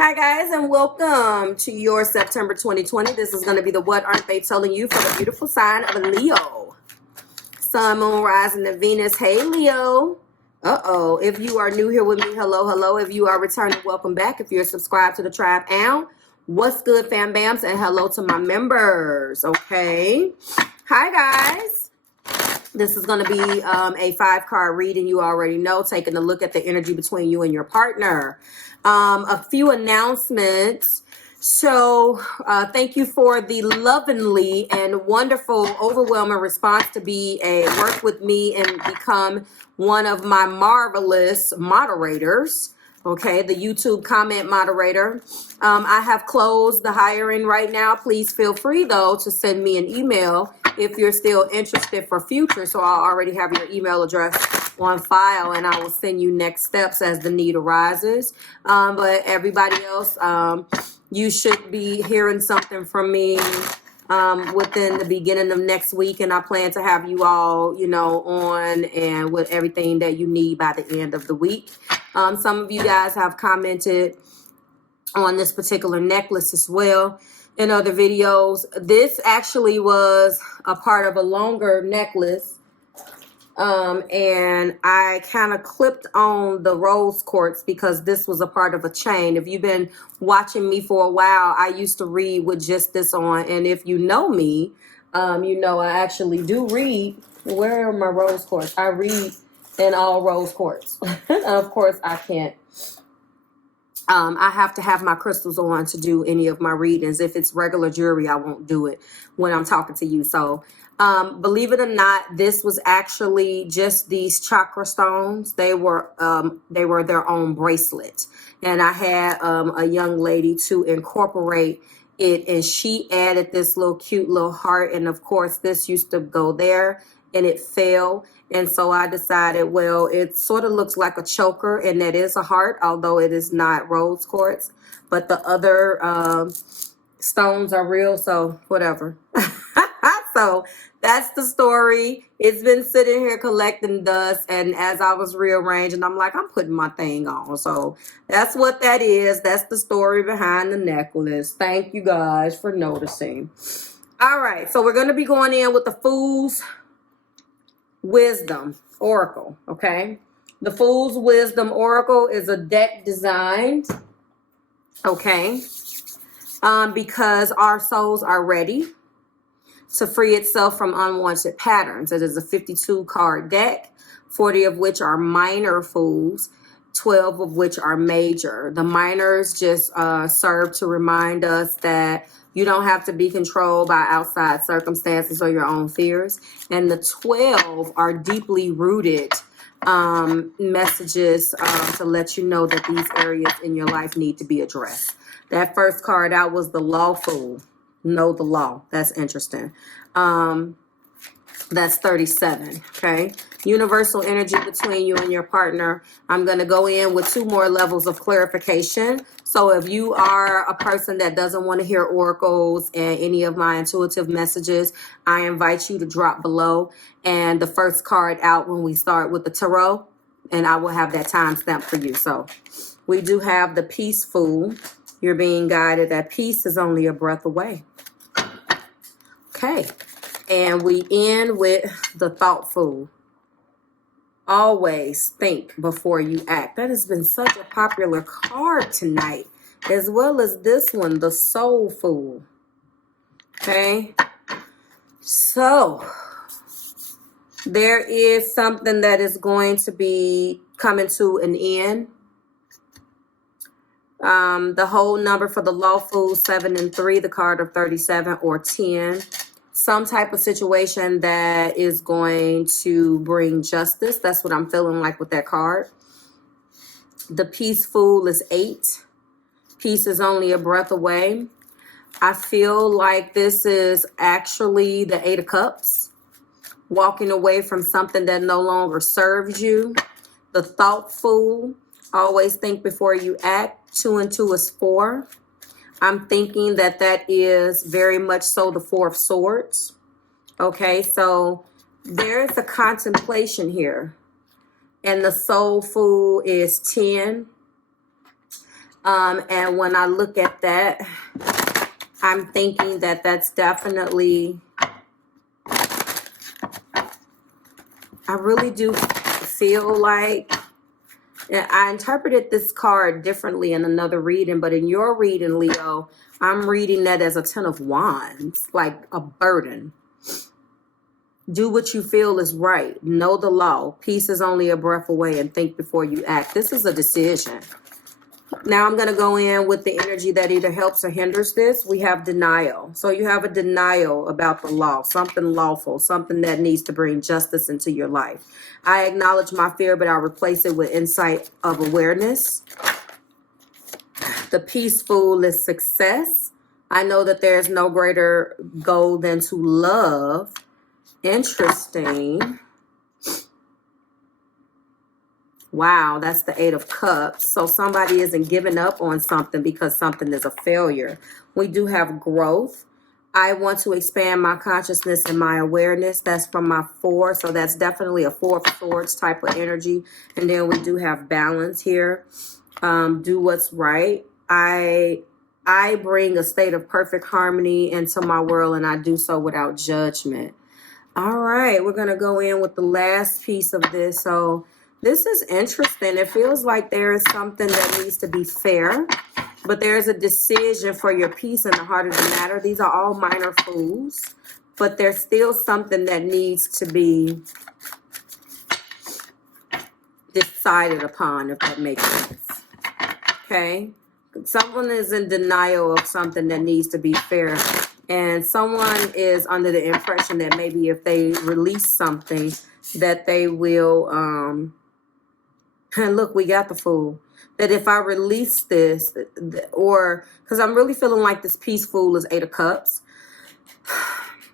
Hi guys, and welcome to your September 2020. This is going to be the What Aren't They Telling You for the beautiful sign of Leo. Sun, Moon, Rising, and Venus. Hey Leo. If you are new here with me, hello. If you are returning, welcome back. If you're subscribed to the tribe, what's good, fam bams, and hello to my members. Okay. Hi guys. This is going to be a 5-card reading. You already know, taking a look at the energy between you and your partner. A few announcements. So thank you for the lovingly and wonderful, overwhelming response to work with me and become one of my marvelous moderators. Okay, the YouTube comment moderator. I have closed the hiring right now. Please feel free, though, to send me an email if you're still interested for future. So I'll already have your email address on file, and I will send you next steps as the need arises. But everybody else, you should be hearing something from me within the beginning of next week, and I plan to have you all, on and with everything that you need by the end of the week. Some of you guys have commented on this particular necklace as well in other videos. This actually was a part of a longer necklace, and I kind of clipped on the rose quartz because this was a part of a chain. If you've been watching me for a while, I used to read with just this on, and if you know me, I actually do read. Where are my rose quartz? I read in all rose quartz. Of course, I can't. I have to have my crystals on to do any of my readings. If it's regular jewelry, I won't do it when I'm talking to you. So, believe it or not, this was actually just these chakra stones. They were their own bracelet, and I had a young lady to incorporate it, and she added this little cute little heart. And of course, this used to go there, and it fell. And so I decided, well, it sort of looks like a choker, and that is a heart, although it is not rose quartz. But the other stones are real, so whatever. So that's the story. It's been sitting here collecting dust, and as I was rearranging, I'm like, I'm putting my thing on. So that's what that is. That's the story behind the necklace. Thank you guys for noticing. All right, so we're going to be going in with the Fool's Wisdom Oracle, okay? The Fool's Wisdom Oracle is a deck designed, okay, because our souls are ready to free itself from unwanted patterns. It is a 52-card deck, 40 of which are minor fools, 12 of which are major. The minors just serve to remind us that you don't have to be controlled by outside circumstances or your own fears. And the 12 are deeply rooted messages to let you know that these areas in your life need to be addressed. That first card out was the Lawful. Know the law. That's interesting. That's 37, okay? Universal energy between you and your partner. I'm going to go in with 2 more levels of clarification. So if you are a person that doesn't want to hear oracles and any of my intuitive messages, I invite you to drop below. And the first card out when we start with the tarot, and I will have that timestamp for you. So we do have the Peaceful. You're being guided that peace is only a breath away. Okay. And we end with the Thoughtful. Always think before you act. That has been such a popular card tonight, as well as this one, the Soulful. Okay. So there is something that is going to be coming to an end. The whole number for the Lawful, 7 and 3, the card of 37 or 10. Some type of situation that is going to bring justice. That's what I'm feeling like with that card. The Peaceful is 8. Peace is only a breath away. I feel like this is actually the 8 of Cups. Walking away from something that no longer serves you. The Thoughtful. Always think before you act. 2 and 2 is 4. I'm thinking that is very much so the 4 of Swords. Okay, so there's a contemplation here. And the Soulful is 10. And when I look at that, I'm thinking that that's definitely, I really do feel like, I interpreted this card differently in another reading, but in your reading, Leo, I'm reading that as a 10 of Wands, like a burden. Do what you feel is right. Know the law. Peace is only a breath away, and think before you act. This is a decision. Now I'm going to go in with the energy that either helps or hinders this. We have denial. So you have a denial about the law, something lawful, something that needs to bring justice into your life. I acknowledge my fear, but I'll replace it with insight of awareness. The peaceful is success. I know that there's no greater goal than to love. Interesting. Wow, that's the 8 of Cups. So somebody isn't giving up on something because something is a failure. We do have growth. I want to expand my consciousness and my awareness. That's from my 4. So that's definitely a 4 of Swords type of energy. And then we do have balance here. Do what's right. I bring a state of perfect harmony into my world, and I do so without judgment. All right, we're going to go in with the last piece of this. So this is interesting. It feels like there is something that needs to be fair, but there's a decision for your peace in the heart of the matter. These are all minor fools, but there's still something that needs to be decided upon, if that makes sense. Okay? Someone is in denial of something that needs to be fair. And someone is under the impression that maybe if they release something, that they will, and look, we got the Fool. That if I release this, or, because I'm really feeling like this peaceful is 8 of Cups,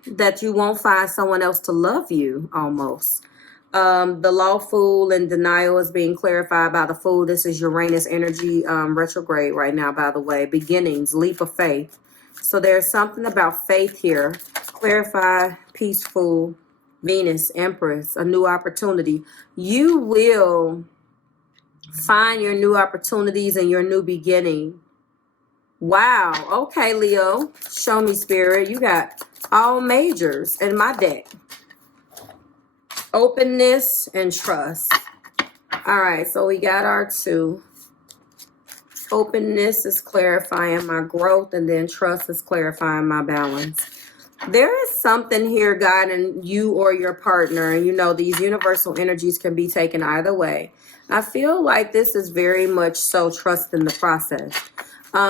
that you won't find someone else to love you, almost. The lawful and denial is being clarified by the Fool. This is Uranus energy retrograde right now, by the way. Beginnings, leap of faith. So there's something about faith here. Clarify, peaceful, Venus, Empress, a new opportunity. You will find your new opportunities and your new beginning. Wow. Okay, Leo. Show me, Spirit. You got all majors in my deck. Openness and trust. All right, so we got our 2. Openness is clarifying my growth, and then trust is clarifying my balance. There is something here guiding you or your partner, and you know these universal energies can be taken either way. I feel like this is very much so trust in the process.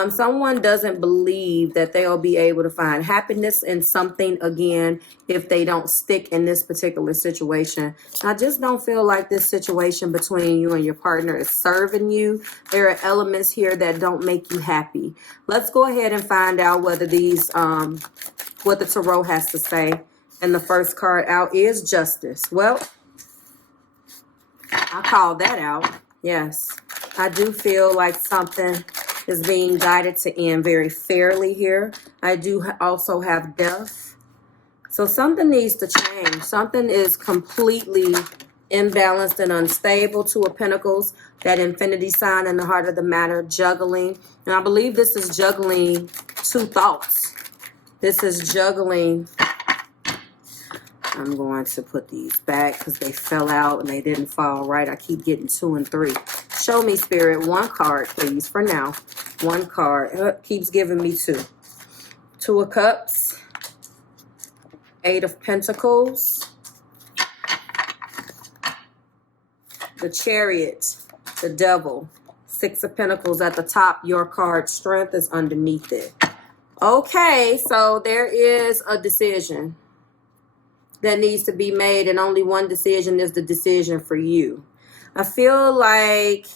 Someone doesn't believe that they'll be able to find happiness in something again if they don't stick in this particular situation. I just don't feel like this situation between you and your partner is serving you. There are elements here that don't make you happy. Let's go ahead and find out whether these, what the Tarot has to say. And the first card out is Justice. Well, I called that out. Yes, I do feel like something is being guided to end very fairly here. I do also have Death. So something needs to change. Something is completely imbalanced and unstable. 2 of Pentacles, that infinity sign in the heart of the matter, juggling. And I believe this is juggling 2 thoughts. This is juggling. I'm going to put these back because they fell out and they didn't fall right. I keep getting 2 and 3. Show me, Spirit, 1 card, please, for now. 1 card. Keeps giving me 2. 2 of Cups. 8 of Pentacles. The Chariot. The Devil. 6 of Pentacles at the top. Your card, Strength, is underneath it. Okay, so there is a decision that needs to be made, and only one decision is the decision for you. I feel like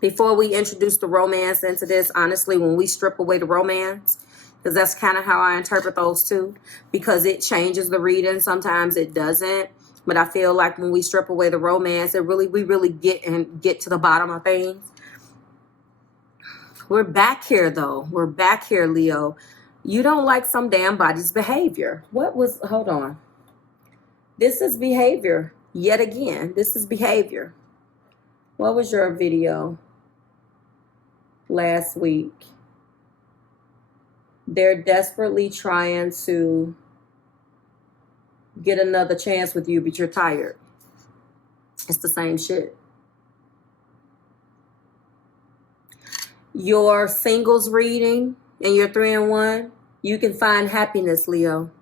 before we introduce the romance into this, honestly, when we strip away the romance, because that's kind of how I interpret those two, because it changes the reading. Sometimes it doesn't. But I feel like when we strip away the romance, we really get to the bottom of things. We're back here, though. We're back here, Leo. You don't like some damn body's behavior. Hold on. This is behavior. Yet again, this is behavior. What was your video last week? They're desperately trying to get another chance with you, but you're tired. It's the same shit. Your singles reading and your 3-in-1, you can find happiness, Leo.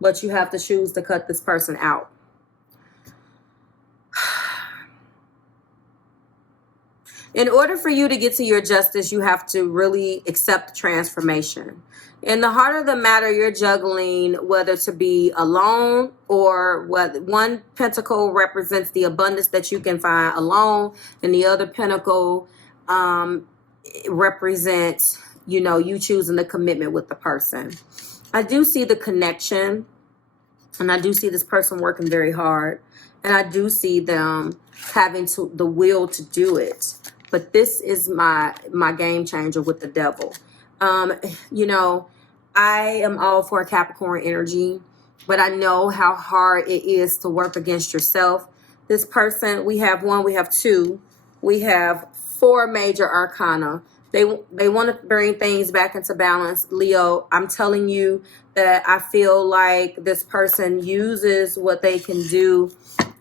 But you have to choose to cut this person out. In order for you to get to your justice, you have to really accept transformation. In the heart of the matter, you're juggling whether to be alone or whether one pentacle represents the abundance that you can find alone, and the other pentacle represents, you know, you choosing the commitment with the person. I do see the connection, and I do see this person working very hard, and I do see them having the will to do it. But this is my game changer with the devil. You know, I am all for Capricorn energy, but I know how hard it is to work against yourself. This person, we have 1, we have 2, we have 4 major arcana. They want to bring things back into balance. Leo, I'm telling you that I feel like this person uses what they can do,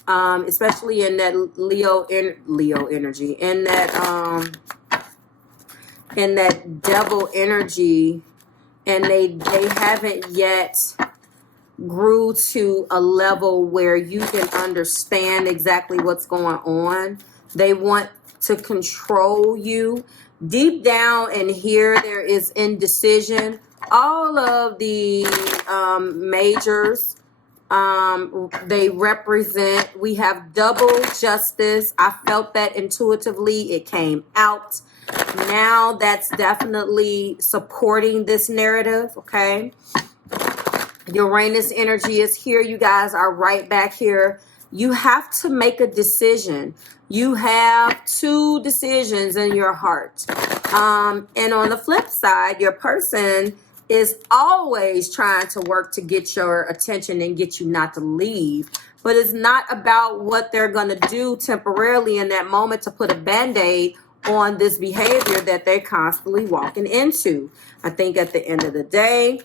especially in that Leo energy, in that devil energy, and they haven't yet grew to a level where you can understand exactly what's going on. They want to control you. Deep down in here, there is indecision. All of the majors, they represent, we have double justice. I felt that intuitively. It came out. Now that's definitely supporting this narrative, okay? Uranus energy is here. You guys are right back here. You have to make a decision. You have 2 decisions in your heart. And on the flip side, your person is always trying to work to get your attention and get you not to leave. But it's not about what they're going to do temporarily in that moment to put a band-aid on this behavior that they're constantly walking into. I think at the end of the day,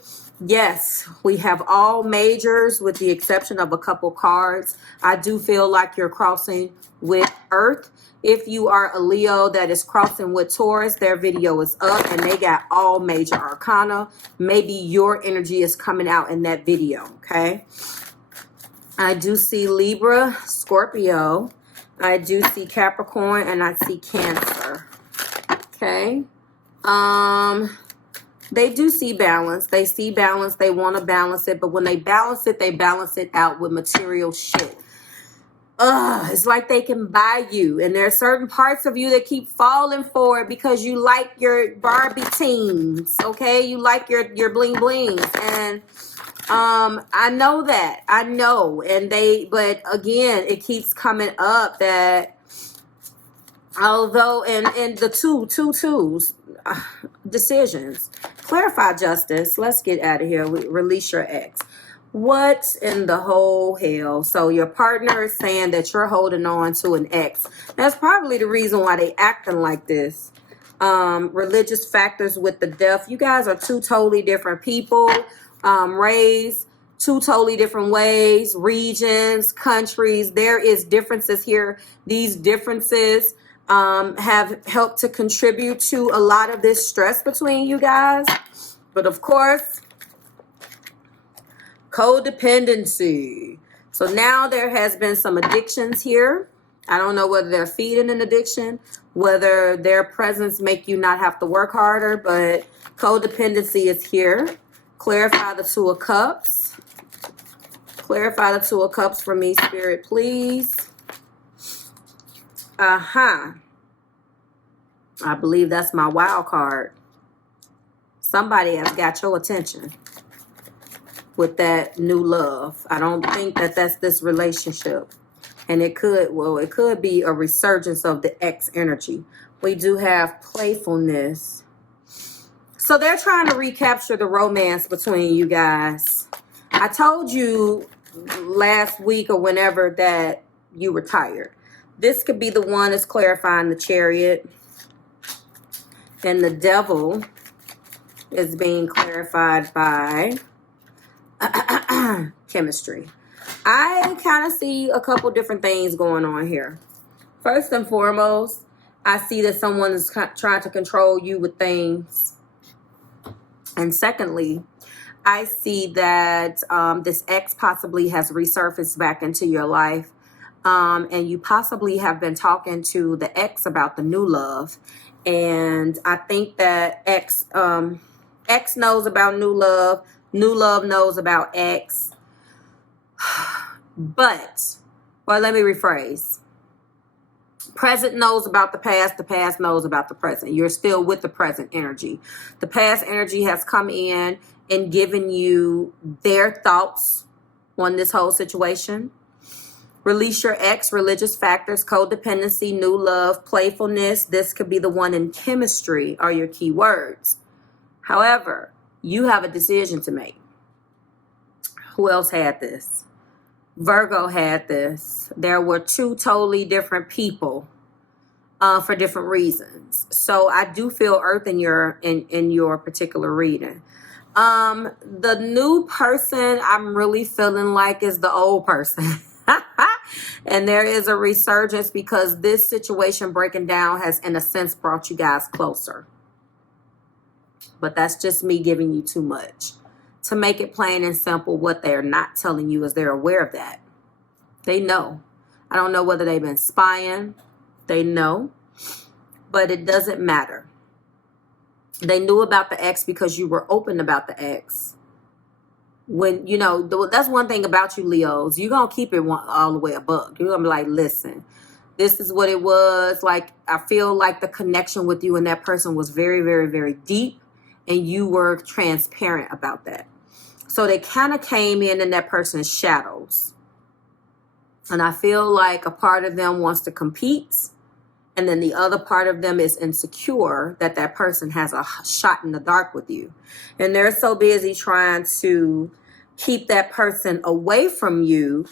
yes, we have all majors with the exception of a couple cards. I do feel like you're crossing with Earth. If you are a Leo that is crossing with Taurus, their video is up and they got all major arcana. Maybe your energy is coming out in that video, okay? I do see Libra, Scorpio. I do see Capricorn, and I see Cancer, okay? They do see balance. They see balance. They want to balance it. But when they balance it out with material shit. It's like they can buy you. And there are certain parts of you that keep falling for it because you like your Barbie teens, okay? You like your bling blings. And I know that. I know. But again, it keeps coming up that although in the two twos, decisions. Clarify justice. Let's get out of here. Release your ex. What in the whole hell? So your partner is saying that you're holding on to an ex. That's probably the reason why they acting like this. Religious factors with the death. You guys are 2 totally different people. Raised 2 totally different ways. Regions, countries. There is differences here. These differences have helped to contribute to a lot of this stress between you guys. But of course, codependency. So now there has been some addictions here. I don't know whether they're feeding an addiction, whether their presence make you not have to work harder, but codependency is here. Clarify the 2 of Cups. Clarify the 2 of Cups for me, Spirit, please. I believe that's my wild card. Somebody has got your attention with that new love. I don't think that that's this relationship. And it could be a resurgence of the ex energy. We do have playfulness. So they're trying to recapture the romance between you guys. I told you last week or whenever that you were tired. This could be the one that's clarifying the Chariot. And the Devil is being clarified by chemistry. I kind of see a couple different things going on here. First and foremost, I see that someone is trying to control you with things. And secondly, I see that this ex possibly has resurfaced back into your life. And you possibly have been talking to the ex about the new love. And I think that ex knows about new love knows about ex. But, well, let me rephrase. Present knows about the past knows about the present. You're still with the present energy. The past energy has come in and given you their thoughts on this whole situation. Release your ex, religious factors, codependency, new love, playfulness. This could be the one in chemistry are your key words. However, you have a decision to make. Who else had this? Virgo had this. There were two totally different people for different reasons. So I do feel Earth in your particular reading. The new person I'm really feeling like is the old person. And there is a resurgence because this situation breaking down has, in a sense, brought you guys closer. But that's just me giving you too much. To make it plain and simple, what they're not telling you is they're aware of that. They know. I don't know whether they've been spying. They know. But it doesn't matter. They knew about the ex because you were open about the ex. When, you know, that's one thing about you, Leos. You're going to keep it all the way a buck. You're going to be like, listen, this is what it was. Like, I feel like the connection with you and that person was very, very, very deep. And you were transparent about that. So they kind of came in that person's shadows. And I feel like a part of them wants to compete. And then the other part of them is insecure that that person has a shot in the dark with you. And they're so busy trying to keep that person away from you,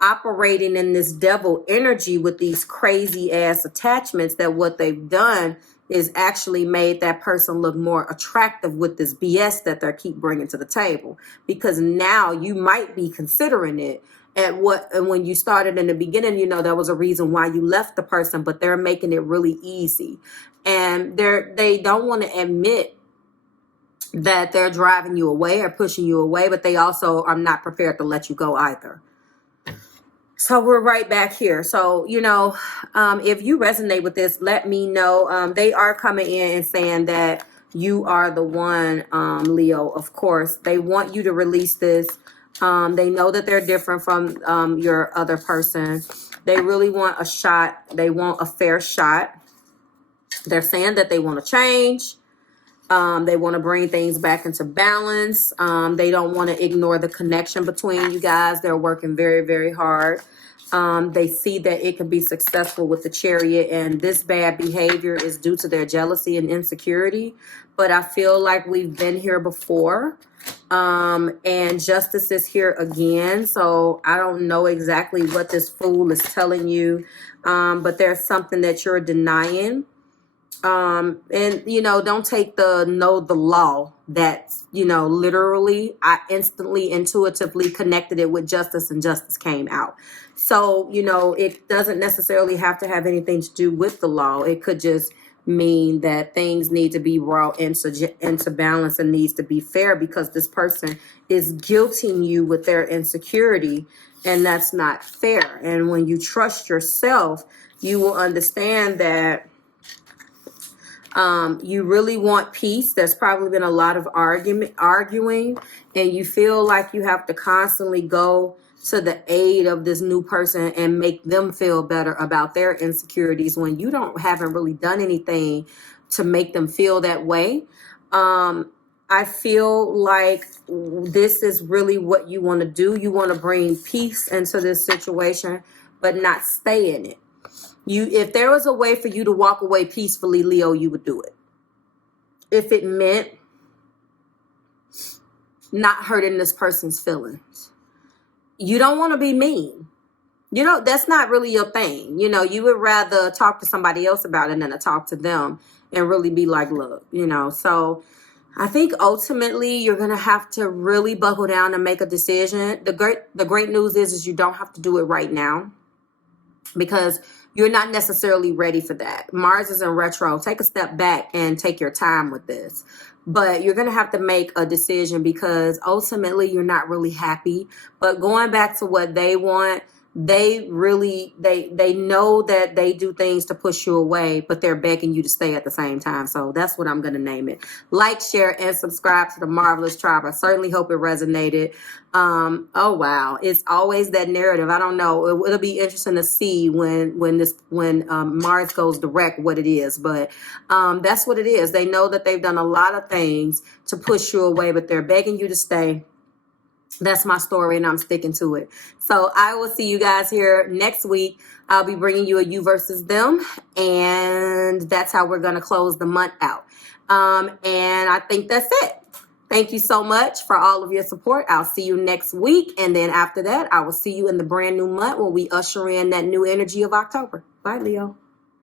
operating in this devil energy with these crazy ass attachments, that what they've done is actually made that person look more attractive with this BS that they keep bringing to the table. Because now you might be considering it. And when you started in the beginning, you know, there was a reason why you left the person, but they're making it really easy. And they don't want to admit that they're driving you away or pushing you away, but they also are not prepared to let you go either. So we're right back here. So, you know, if you resonate with this, let me know. They are coming in and saying that you are the one, Leo, of course. They want you to release this. They know that they're different from your other person. They really want a shot. They want a fair shot. They're saying that they want to change. They want to bring things back into balance. They don't want to ignore the connection between you guys. They're working very, very hard. They see that it can be successful with the Chariot, and this bad behavior is due to their jealousy and insecurity. But I feel like we've been here before. And justice is here again. So I don't know exactly what this fool is telling you. But there's something that you're denying. And, you know, don't take the law that, you know, literally I instantly, intuitively connected it with justice, and justice came out. So, you know, it doesn't necessarily have to have anything to do with the law. It could just mean that things need to be brought into balance and needs to be fair, because this person is guilting you with their insecurity, and that's not fair. And when you trust yourself, you will understand that you really want peace. There's probably been a lot of arguing, and you feel like you have to constantly go to the aid of this new person and make them feel better about their insecurities when you haven't really done anything to make them feel that way. I feel like this is really what you want to do. You want to bring peace into this situation, but not stay in it. If there was a way for you to walk away peacefully, Leo, you would do it. If it meant not hurting this person's feelings. You don't want to be mean. you know, that's not really your thing. You know, you would rather talk to somebody else about it than to talk to them and really be like, look, you know. So I think ultimately you're going to have to really buckle down and make a decision. The great news is you don't have to do it right now, because you're not necessarily ready for that. Mars is in retro. Take a step back and take your time with this. But you're going to have to make a decision, because ultimately you're not really happy. But going back to what they want, they really, they know that they do things to push you away, but they're begging you to stay at the same time. So that's what I'm going to name it. Like, share, and subscribe to the Marvelous Tribe. I certainly hope it resonated. Oh wow, it's always that narrative. I don't know. It'll be interesting to see when Mars goes direct what it is, but that's what it is. They know that they've done a lot of things to push you away, but they're begging you to stay. That's my story, and I'm sticking to it. So I will see you guys here next week. I'll be bringing you a you versus them, and that's how we're going to close the month out. And I think that's it. Thank you so much for all of your support. I'll see you next week, and then after that, I will see you in the brand new month when we usher in that new energy of October. Bye, Leo.